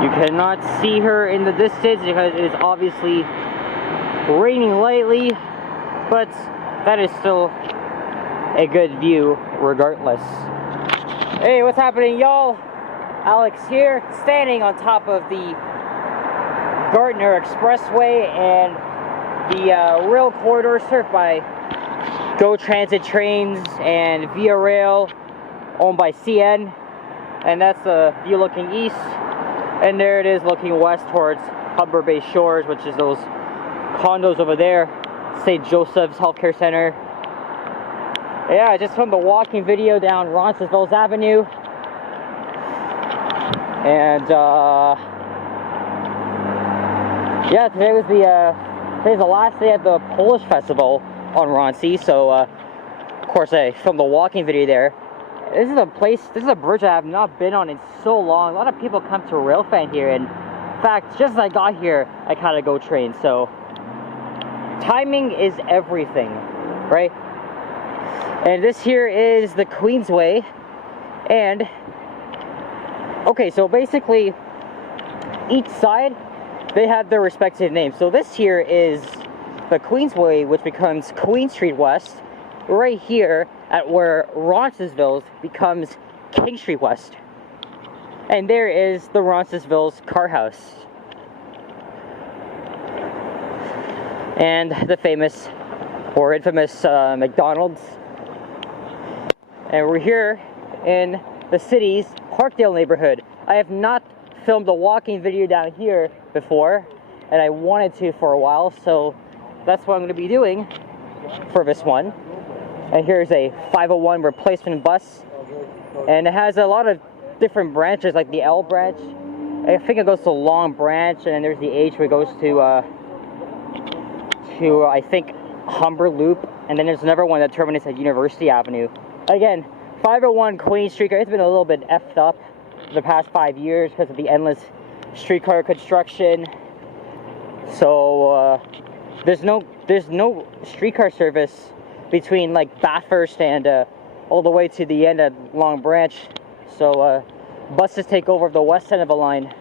You cannot see her in the distance because it is obviously raining lightly, but that is still a good view regardless. Hey, what's happening, y'all? Alex here, standing on top of the Gardner Expressway and the rail corridor served by Go Transit trains and Via Rail, owned by CN. And that's the view looking east, and there it is looking west towards Humber Bay Shores, which is those condos over there, St. Joseph's Healthcare Center. Yeah, I just filmed a walking video down Roncesvalles Avenue, and yeah, today's the last day at the Polish Festival on Ronci, so of course I filmed a walking video there. This is a bridge I have not been on in so long. A lot of people come to Railfan here, and in fact, just as I got here, I kind of go train, so timing is everything, right? And this here is the Queensway, and okay, so basically each side, they have their respective names. So this here is the Queensway, which becomes Queen Street West, right here at where Roncesvalles becomes King Street West. And there is the Roncesvalles Car House. And the famous or infamous McDonald's. And we're here in the city's Parkdale neighborhood. I have not filmed a walking video down here before, and I wanted to for a while, so that's what I'm going to be doing for this one. And here's a 501 replacement bus, and it has a lot of different branches, like the L branch. I think it goes to Long Branch, and then there's the H where it goes to I think Humber Loop, and then there's another one that terminates at University Avenue. Again, 501 Queen Street. It's been a little bit effed up the past 5 years because of the endless streetcar construction. So there's no streetcar service between like Bathurst and all the way to the end at Long Branch. So buses take over the west end of the line.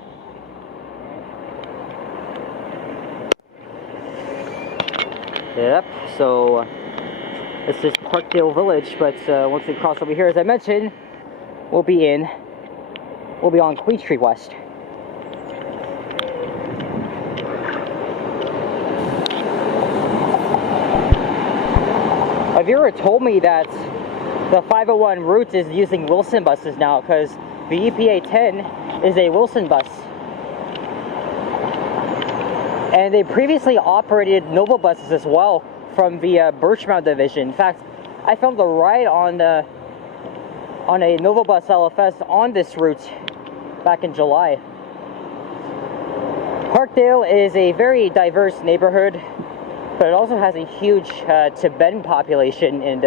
Yep, so this is Parkdale Village, but once we cross over here, as I mentioned, we'll be on Queen Street West. Have you ever told me that the 501 route is using Wilson buses now, because the EPA 10 is a Wilson bus? And they previously operated Nova buses as well from the Birchmount division. In fact, I filmed a ride on a Nova bus LFS on this route back in July. Parkdale is a very diverse neighborhood, but it also has a huge Tibetan population and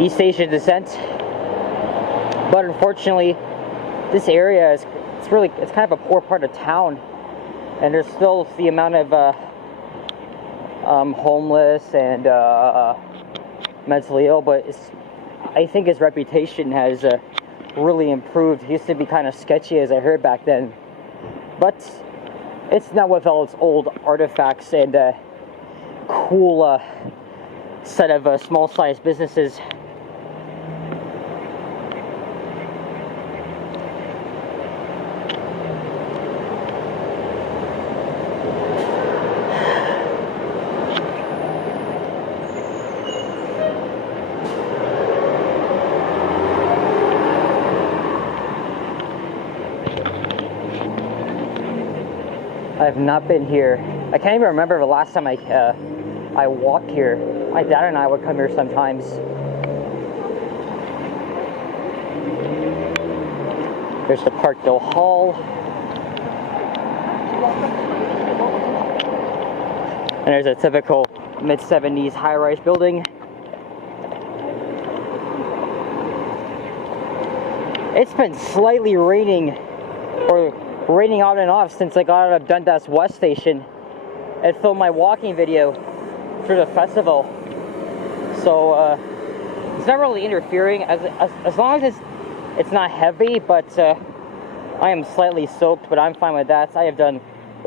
East Asian descent. But unfortunately, this area is it's kind of a poor part of town, and there's still the amount of homeless and mentally ill. But I think his reputation has really improved. He used to be kind of sketchy, as I heard back then, but it's not with all its old artifacts and cool set of small-sized businesses. I've not been here. I can't even remember the last time I walked here. My dad and I would come here sometimes. There's the Parkdale Hall. And there's a typical mid-70s high-rise building. It's been slightly raining, or raining on and off, since I got out of Dundas West Station and filmed my walking video for the festival. So it's not really interfering as long as it's not heavy, but I am slightly soaked, but I'm fine with that. I have done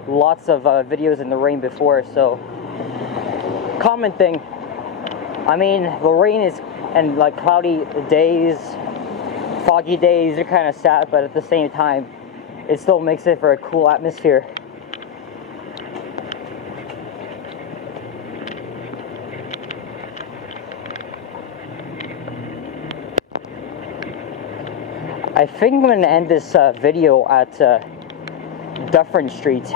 lots of videos in the rain before, so common thing. I mean, the rain is, and like cloudy days, foggy days, they're kind of sad, but at the same time, it still makes it for a cool atmosphere. I think I'm going to end this video at Dufferin Street.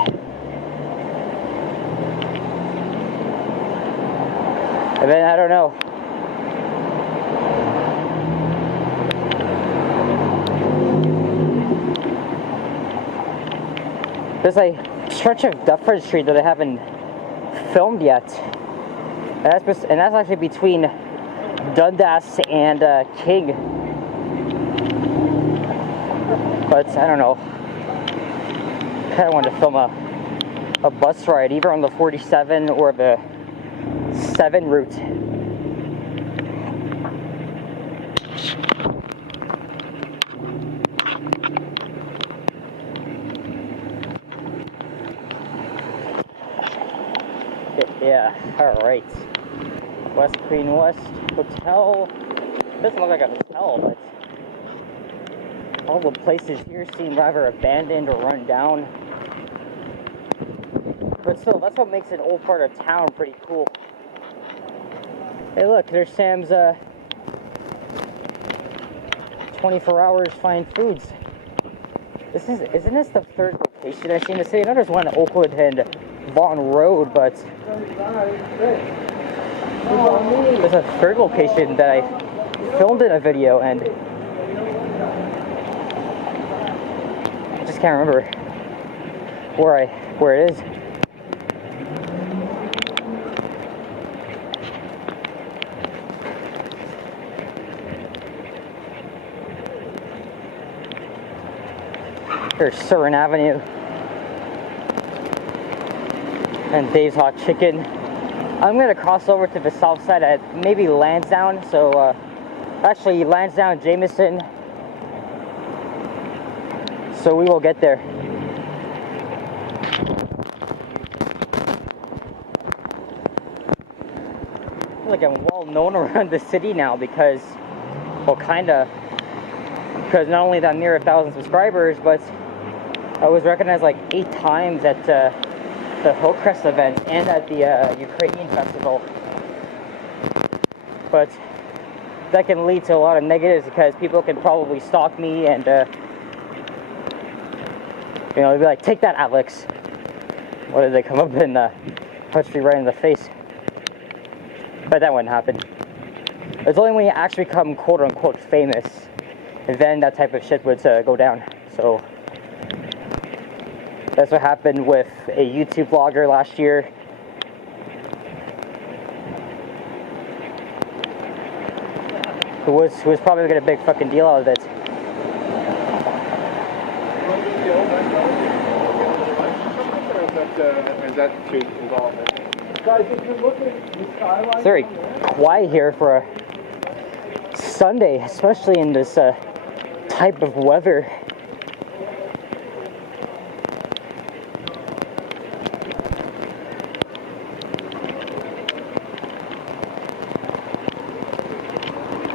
And then, I don't know. There's a stretch of Dufferin Street that I haven't filmed yet. And that's actually between Dundas and King. But I don't know. Kind of wanted to film a bus ride, either on the 47 or the 7 route. Yeah, alright. West Queen West Hotel. Doesn't look like a hotel, but all the places here seem rather abandoned or run down. But still, that's what makes an old part of town pretty cool. Hey look, there's Sam's 24 hours fine foods. Isn't this the 3rd location I've seen in the city? I know there's one in Oakwood and Vaughan Road, but there's a 3rd location that I filmed in a video, and I just can't remember where it is. There's Surin Avenue and Dave's Hot Chicken. I'm gonna cross over to the south side at maybe Lansdowne, so actually Lansdowne, Jameson. So we will get there. I feel like I'm well known around the city now because, well, kinda, because not only that I'm near 1,000 subscribers, but I was recognized like 8 times at the Hillcrest event and at the Ukrainian festival. But that can lead to a lot of negatives because people can probably stalk me and you know, they'd be like, "Take that, Alex." What did they come up and punch me right in the face? But that wouldn't happen. It's only when you actually become quote-unquote famous, and then that type of shit would go down. So that's what happened with a YouTube vlogger last year. Who was probably gonna get a big fucking deal out of it. It's very quiet here for a Sunday, especially in this type of weather.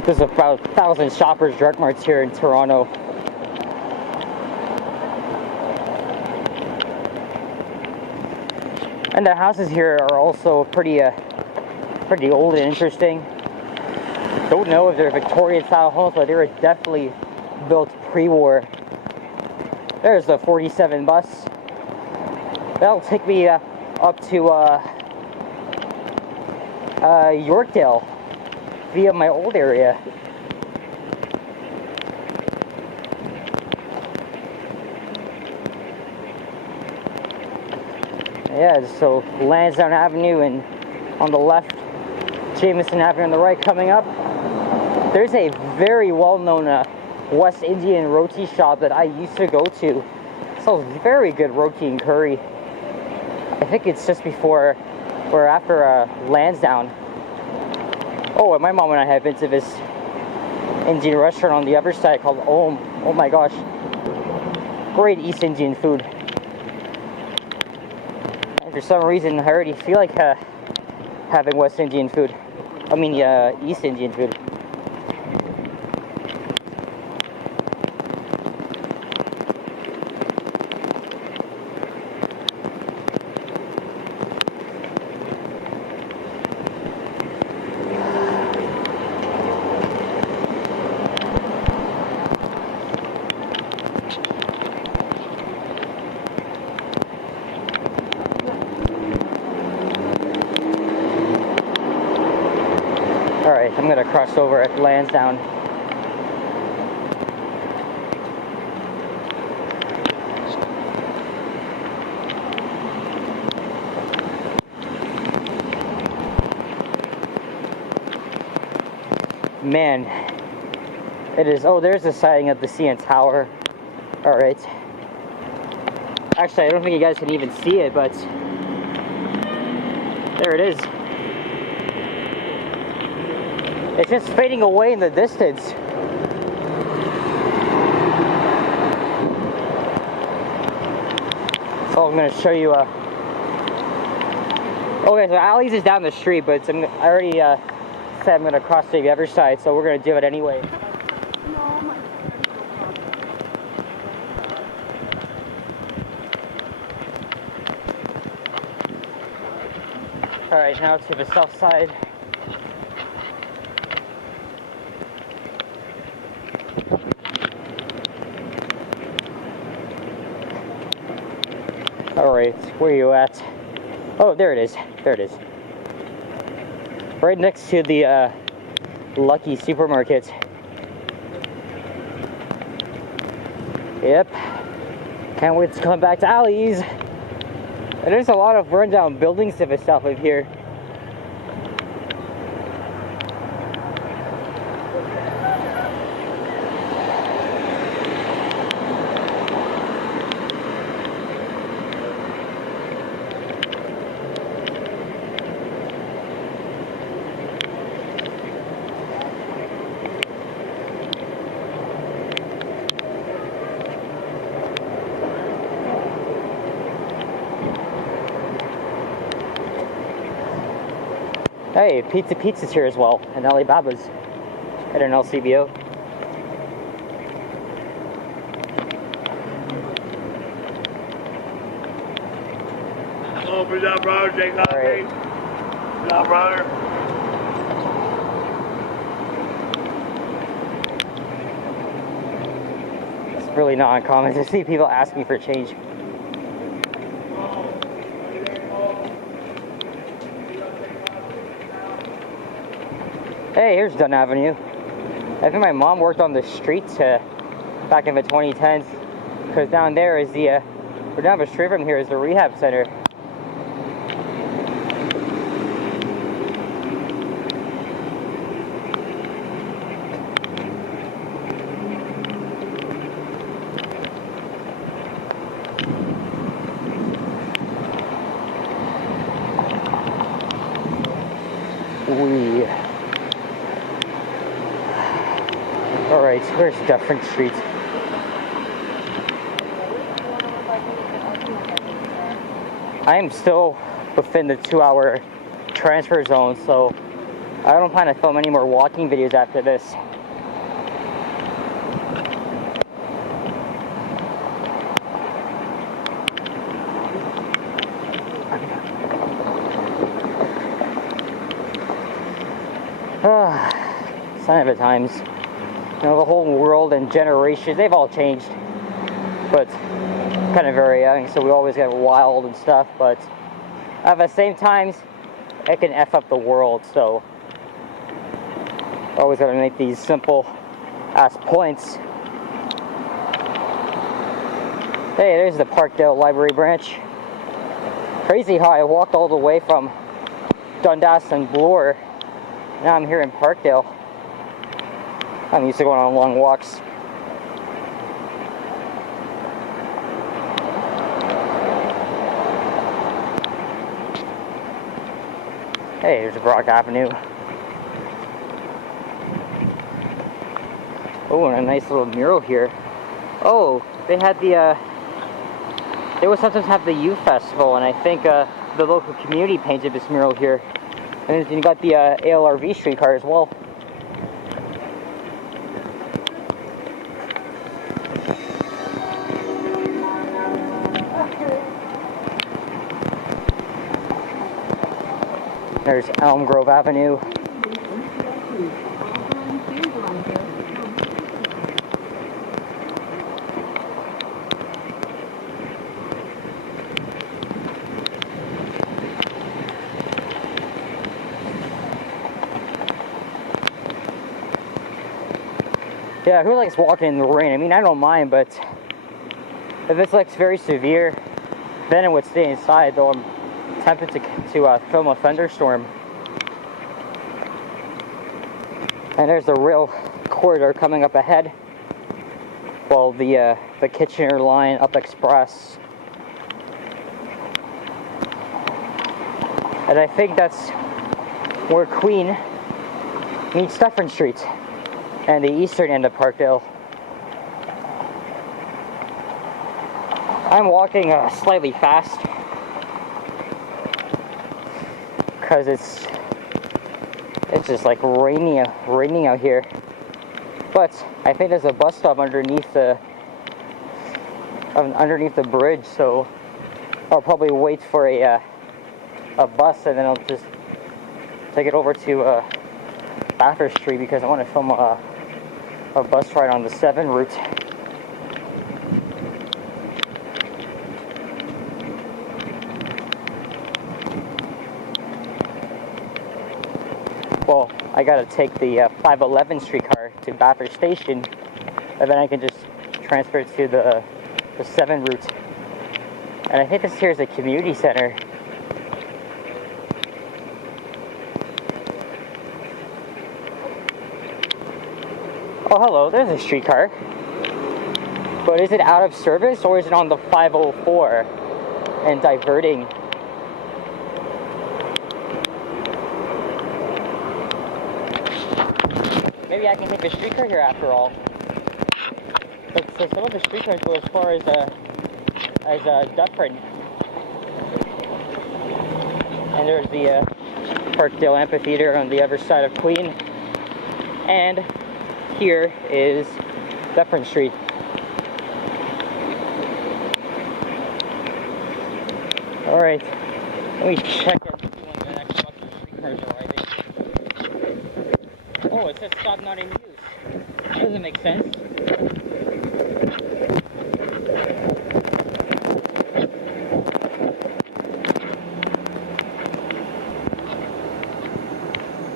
There's about 1,000 Shoppers Drug Marts here in Toronto. And the houses here are also pretty old and interesting. Don't know if they're Victorian style homes, but they were definitely built pre-war. There's the 47 bus. That'll take me up to Yorkdale via my old area. Yeah, so Lansdowne Avenue, and on the left, Jameson Avenue on the right coming up. There's a very well-known West Indian roti shop that I used to go to. It sells very good roti and curry. I think it's just before or after Lansdowne. Oh, and my mom and I have been to this Indian restaurant on the other side called Om. Oh my gosh. great East Indian food. And for some reason, I already feel like having West Indian food. I mean, East Indian food. Alright, I'm gonna cross over at Lansdowne. Man, it is. Oh, there's the sighting of the CN Tower. Alright. Actually, I don't think you guys can even see it, but there it is. It's just fading away in the distance. So I'm going to show you. Okay, so Alley's is down the street, but I already said I'm going to cross to the other side, so we're going to do it anyway. Alright, now to the south side. Alright, where are you at? Oh, there it is. There it is. Right next to the Lucky supermarket. Yep. Can't wait to come back to Alley's. And there's a lot of rundown buildings and stuff up here. Hey, Pizza's here as well, and Alibaba's at an LCBO. Open up, brother. Take off, Right. Good job, brother. It's really not uncommon to see people asking for change. Hey, here's Dunn Avenue. I think my mom worked on the street back in the 2010s, because down there is the, we're down the street from here is the rehab center. Alright, where's Dufferin Street? I am still within the 2-hour transfer zone, so I don't plan to film any more walking videos after this. Sign of the times. You know, the whole world and generations, they've all changed. But kind of very young, so we always get wild and stuff, but at the same time, it can F up the world, so always gotta make these simple ass points. Hey, there's the Parkdale Library branch. Crazy how I walked all the way from Dundas and Bloor. Now I'm here in Parkdale. I'm used to going on long walks. Hey, here's Brock Avenue. Oh, and a nice little mural here. Oh, they had the, they would sometimes have the youth festival, and I think the local community painted this mural here. And then you got the ALRV streetcar as well. There's Elm Grove Avenue. Yeah, who likes walking in the rain? I mean, I don't mind, but if it's like very severe, then I would stay inside, though I'm tempted to film a thunderstorm. And there's the rail corridor coming up ahead. Well, the Kitchener line up Express. And I think that's where Queen meets Dufferin Street and the eastern end of Parkdale. I'm walking slightly fast because it's just like raining out here. But I think there's a bus stop underneath the bridge, so I'll probably wait for a bus, and then I'll just take it over to Bathurst Street because I want to film a bus ride on the 7 route. Well, I gotta take the 511 streetcar to Bathurst Station, and then I can just transfer to the 7 route. And I think this here is a community center. Oh, hello, there's a streetcar. But is it out of service, or is it on the 504 and diverting? Maybe I can take the streetcar here after all. So some of the streetcars go as far as Dufferin. And there's the Parkdale Amphitheater on the other side of Queen. And here is Dufferin Street. Alright, let me check and see when the next bus or streetcar is arriving. Oh, it says stop not in use. That doesn't make sense.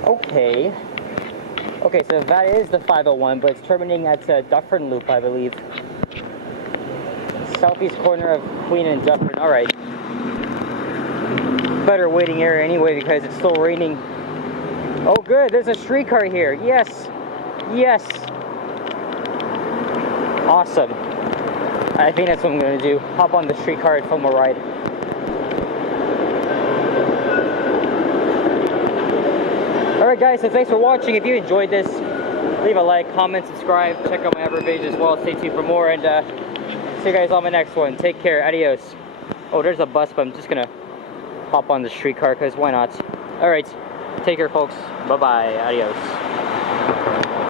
Okay. Okay, so that is the 501, but it's terminating at Dufferin Loop, I believe. Southeast corner of Queen and Dufferin. Alright. Better waiting area anyway because it's still raining. Oh good, there's a streetcar here. Yes. Yes. Awesome. I think that's what I'm going to do. Hop on the streetcar and film a ride. Alright guys, so thanks for watching. If you enjoyed this, leave a like, comment, subscribe, check out my other pages as well. Stay tuned for more, and see you guys on my next one. Take care. Adios. Oh, there's a bus, but I'm just going to hop on the streetcar because why not? Alright, take care folks. Bye-bye. Adios.